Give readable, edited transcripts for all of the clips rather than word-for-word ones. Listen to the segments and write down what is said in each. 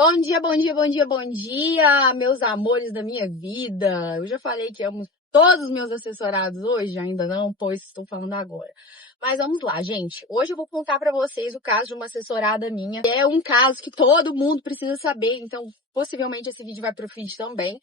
Bom dia, bom dia, bom dia, bom dia, meus amores da minha vida. Eu já falei que amo todos os meus assessorados hoje, ainda não, pois estou falando agora. Mas vamos lá, gente. Hoje eu vou contar para vocês o caso de uma assessorada minha. É um caso que todo mundo precisa saber, então possivelmente esse vídeo vai pro feed também.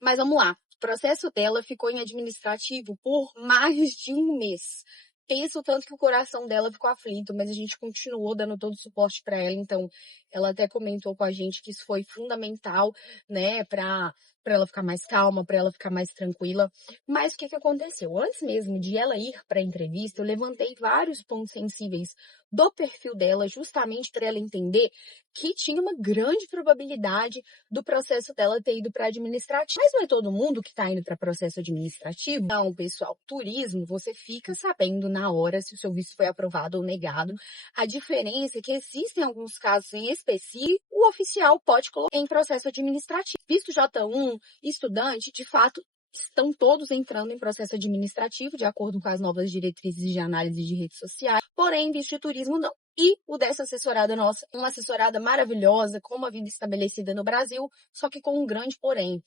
Mas vamos lá. O processo dela ficou em administrativo por mais de um mês. Penso tanto que o coração dela ficou aflito, mas a gente continuou dando todo o suporte para ela. Então, ela até comentou com a gente que isso foi fundamental, né, para ela ficar mais calma, para ela ficar mais tranquila. Mas o que que aconteceu? Antes mesmo de ela ir para a entrevista, eu levantei vários pontos sensíveis do perfil dela, justamente para ela entender que tinha uma grande probabilidade do processo dela ter ido para administrativo. Mas não é todo mundo que está indo para processo administrativo. Não, pessoal, turismo, você fica sabendo na hora se o seu visto foi aprovado ou negado. A diferença é que existem alguns casos em específico, o oficial pode colocar em processo administrativo. Visto J1, estudante, de fato, estão todos entrando em processo administrativo, de acordo com as novas diretrizes de análise de redes sociais. Porém, visto de turismo, não. E o dessa assessorada nossa, uma assessorada maravilhosa, com uma vida estabelecida no Brasil, só que com um grande porém.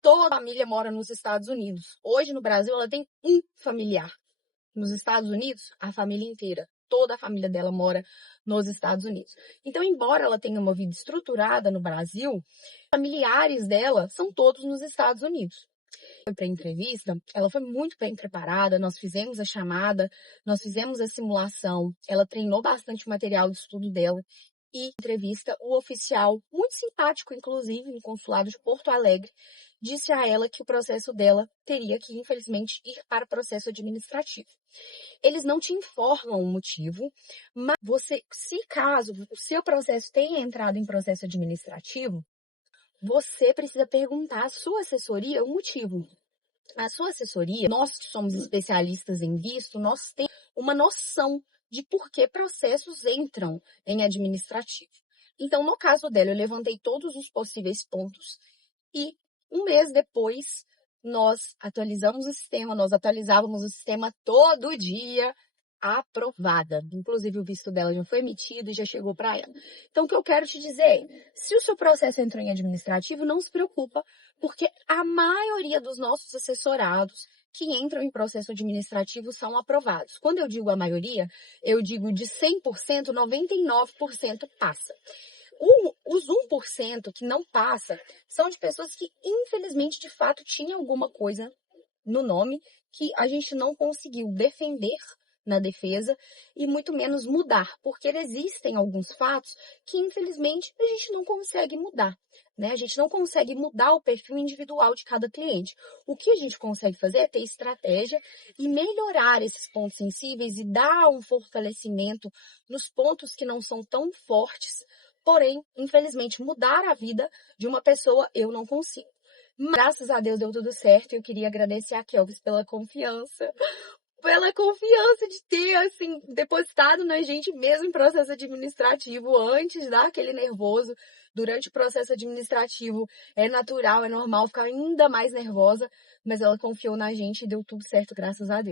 Toda a família mora nos Estados Unidos. Hoje, no Brasil, ela tem um familiar. Nos Estados Unidos, a família inteira. Toda a família dela mora nos Estados Unidos. Então, embora ela tenha uma vida estruturada no Brasil, familiares dela são todos nos Estados Unidos. Foi para a entrevista, ela foi muito bem preparada, nós fizemos a chamada, nós fizemos a simulação, ela treinou bastante o material de estudo dela e entrevista, o oficial, muito simpático inclusive, no consulado de Porto Alegre, disse a ela que o processo dela teria que, infelizmente, ir para o processo administrativo. Eles não te informam o motivo, mas você, se caso o seu processo tenha entrado em processo administrativo, você precisa perguntar à sua assessoria o motivo. A sua assessoria, nós que somos especialistas em visto, nós temos uma noção de por que processos entram em administrativo. Então, no caso dela, eu levantei todos os possíveis pontos e um mês depois nós atualizamos o sistema, nós atualizávamos o sistema todo dia, aprovada. Inclusive, o visto dela já foi emitido e já chegou para ela. Então, o que eu quero te dizer é, se o seu processo entrou em administrativo, não se preocupa, porque a maioria dos nossos assessorados que entram em processo administrativo são aprovados. Quando eu digo a maioria, eu digo de 100%, 99% passa. Os 1% que não passa são de pessoas que, infelizmente, de fato, tinham alguma coisa no nome que a gente não conseguiu defender na defesa e muito menos mudar, porque existem alguns fatos que, infelizmente, a gente não consegue mudar, né? A gente não consegue mudar o perfil individual de cada cliente. O que a gente consegue fazer é ter estratégia e melhorar esses pontos sensíveis e dar um fortalecimento nos pontos que não são tão fortes. Porém, infelizmente, mudar a vida de uma pessoa eu não consigo. Mas, graças a Deus deu tudo certo e eu queria agradecer a Kelvis pela confiança de ter, assim, depositado na gente mesmo em processo administrativo, antes de dar aquele nervoso. Durante o processo administrativo é natural, é normal ficar ainda mais nervosa, mas ela confiou na gente e deu tudo certo, graças a Deus.